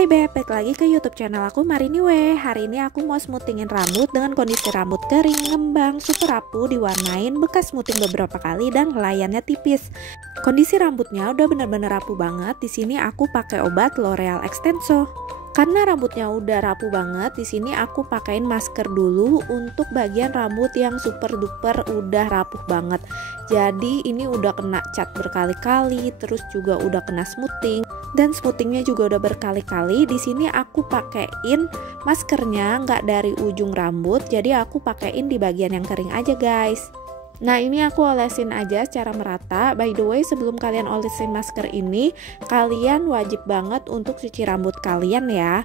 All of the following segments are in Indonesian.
Hai beb, balik lagi ke YouTube channel aku Marini Weh. Hari ini aku mau smoothingin rambut dengan kondisi rambut kering, ngembang, super rapuh, diwarnain bekas smoothing beberapa kali dan helaiannya tipis. Kondisi rambutnya udah bener-bener rapuh banget. Di sini aku pakai obat L'Oreal Extenso. Karena rambutnya udah rapuh banget, di sini aku pakein masker dulu untuk bagian rambut yang super duper udah rapuh banget. Jadi ini udah kena cat berkali-kali, terus juga udah kena smoothing dan smoothingnya juga udah berkali-kali. Di sini aku pakein maskernya nggak dari ujung rambut, jadi aku pakein di bagian yang kering aja guys. Nah ini aku olesin aja secara merata. By the way, sebelum kalian olesin masker ini, kalian wajib banget untuk cuci rambut kalian ya.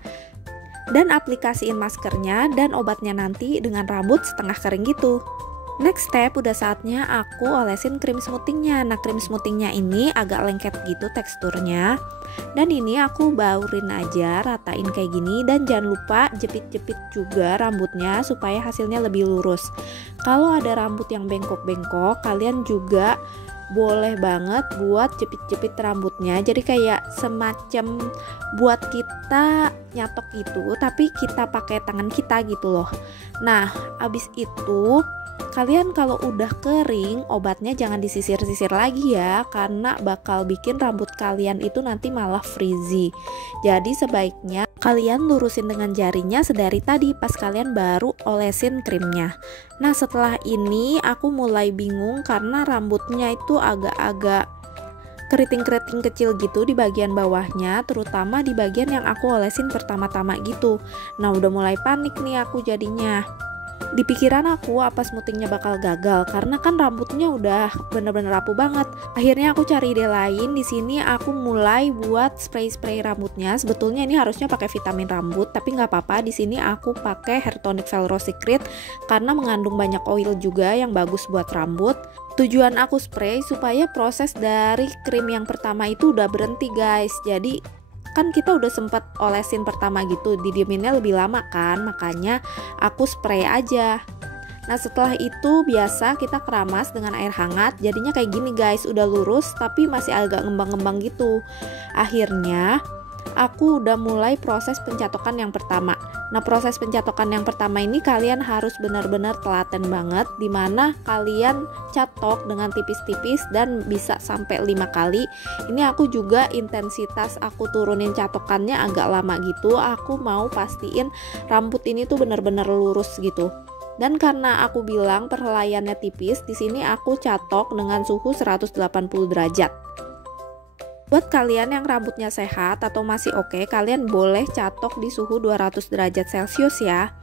Dan aplikasiin maskernya dan obatnya nanti dengan rambut setengah kering gitu. Next step, udah saatnya aku olesin krim smoothingnya. Nah krim smoothingnya ini agak lengket gitu teksturnya. Dan ini aku baurin aja, ratain kayak gini. Dan jangan lupa jepit-jepit juga rambutnya supaya hasilnya lebih lurus. Kalau ada rambut yang bengkok-bengkok, kalian juga boleh banget buat jepit-jepit rambutnya. Jadi kayak semacam buat kita nyatok gitu, tapi kita pakai tangan kita gitu loh. Nah abis itu kalian kalau udah kering, obatnya jangan disisir-sisir lagi ya, karena bakal bikin rambut kalian itu nanti malah frizzy. Jadi sebaiknya kalian lurusin dengan jarinya sedari tadi pas kalian baru olesin krimnya. Nah setelah ini aku mulai bingung karena rambutnya itu agak-agak keriting-keriting kecil gitu di bagian bawahnya, terutama di bagian yang aku olesin pertama-tama gitu. Nah udah mulai panik nih aku jadinya. Di pikiran aku apa smoothingnya bakal gagal karena kan rambutnya udah bener-bener rapuh banget. Akhirnya aku cari ide lain. Di sini aku mulai buat spray rambutnya. Sebetulnya ini harusnya pakai vitamin rambut, tapi nggak apa-apa. Di sini aku pakai Hair Tonic Velro Secret karena mengandung banyak oil juga yang bagus buat rambut. Tujuan aku spray supaya proses dari krim yang pertama itu udah berhenti guys. Jadi kan kita udah sempet olesin pertama gitu, didieminnya lebih lama kan, makanya aku spray aja. Nah setelah itu biasa kita keramas dengan air hangat, jadinya kayak gini guys, udah lurus tapi masih agak ngembang-ngembang gitu. Akhirnya aku udah mulai proses pencatokan yang pertama. Nah proses pencatokan yang pertama ini kalian harus benar-benar telaten banget, dimana kalian catok dengan tipis-tipis dan bisa sampai 5 kali. Ini aku juga intensitas aku turunin catokannya agak lama gitu. Aku mau pastiin rambut ini tuh benar-benar lurus gitu. Dan karena aku bilang perhelaiannya tipis, di sini aku catok dengan suhu 180 derajat. Buat kalian yang rambutnya sehat atau masih oke, kalian boleh catok di suhu 200 derajat Celcius ya.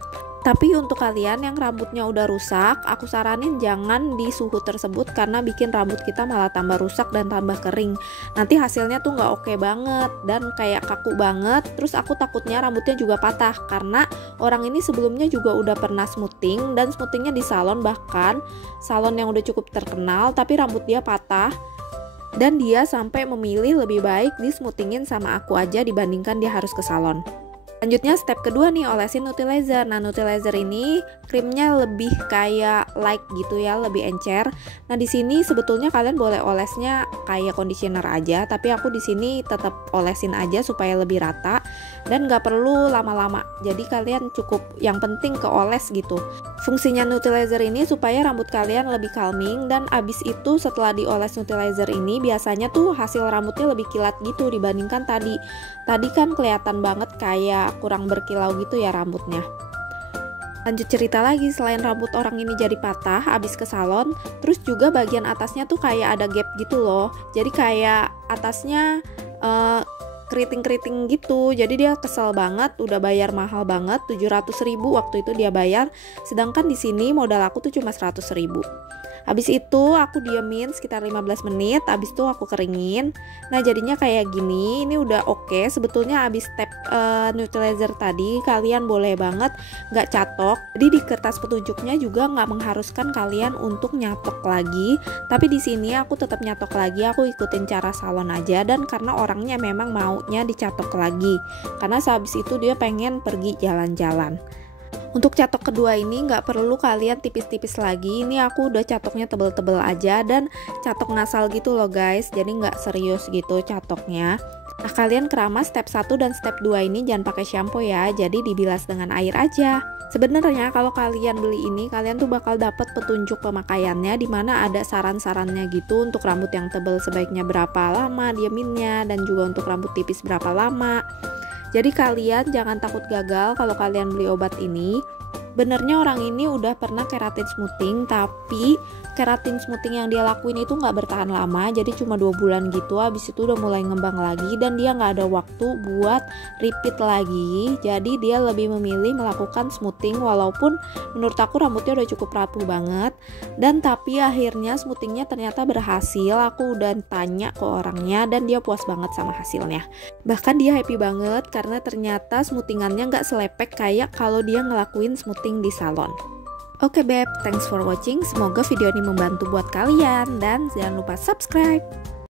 Tapi untuk kalian yang rambutnya udah rusak, aku saranin jangan di suhu tersebut karena bikin rambut kita malah tambah rusak dan tambah kering. Nanti hasilnya tuh nggak oke banget dan kayak kaku banget. Terus aku takutnya rambutnya juga patah karena orang ini sebelumnya juga udah pernah smoothing dan smoothingnya di salon, bahkan salon yang udah cukup terkenal, tapi rambut dia patah. Dan dia sampai memilih lebih baik di smoothingin sama aku aja dibandingkan dia harus ke salon. Lanjutnya step kedua nih, olesin Nutilizer. Nah Nutilizer ini krimnya lebih kayak light gitu ya, lebih encer. Nah di sini sebetulnya kalian boleh olesnya kayak conditioner aja, tapi aku di sini tetap olesin aja supaya lebih rata dan nggak perlu lama-lama. Jadi kalian cukup yang penting keoles gitu. Fungsinya Nutilizer ini supaya rambut kalian lebih calming, dan abis itu setelah dioles Nutilizer ini biasanya tuh hasil rambutnya lebih kilat gitu dibandingkan tadi. Tadi kan kelihatan banget kayak kurang berkilau gitu ya rambutnya. Lanjut cerita lagi, selain rambut orang ini jadi patah abis ke salon, terus juga bagian atasnya tuh kayak ada gap gitu loh. Jadi kayak atasnya keriting-keriting gitu. Jadi dia kesel banget, udah bayar mahal banget, 700.000 waktu itu dia bayar. Sedangkan di sini modal aku tuh cuma 100.000. Habis itu aku diemin sekitar 15 menit, habis itu aku keringin. Nah jadinya kayak gini, ini udah oke. Sebetulnya habis step Nutilizer tadi kalian boleh banget nggak catok. Jadi di kertas petunjuknya juga nggak mengharuskan kalian untuk nyatok lagi. Tapi di sini aku tetap nyatok lagi, aku ikutin cara salon aja. Dan karena orangnya memang maunya dicatok lagi, karena sehabis itu dia pengen pergi jalan-jalan. Untuk catok kedua ini nggak perlu kalian tipis-tipis lagi. Ini aku udah catoknya tebel-tebel aja dan catok ngasal gitu loh guys. Jadi nggak serius gitu catoknya. Nah, kalian keramas step 1 dan step 2 ini jangan pakai shampoo ya, jadi dibilas dengan air aja. Sebenarnya kalau kalian beli ini, kalian tuh bakal dapat petunjuk pemakaiannya, dimana ada saran-sarannya gitu untuk rambut yang tebal sebaiknya berapa lama dieminnya, dan juga untuk rambut tipis berapa lama. Jadi kalian jangan takut gagal kalau kalian beli obat ini. Benernya orang ini udah pernah keratin smoothing, tapi keratin smoothing yang dia lakuin itu nggak bertahan lama, jadi cuma 2 bulan gitu, habis itu udah mulai ngembang lagi dan dia nggak ada waktu buat repeat lagi. Jadi dia lebih memilih melakukan smoothing, walaupun menurut aku rambutnya udah cukup rapuh banget. Dan tapi akhirnya smoothingnya ternyata berhasil. Aku udah tanya ke orangnya dan dia puas banget sama hasilnya. Bahkan dia happy banget karena ternyata smoothingannya nggak selepek kayak kalau dia ngelakuin smoothing di salon. Oke beb, thanks for watching. Semoga video ini membantu buat kalian dan jangan lupa subscribe.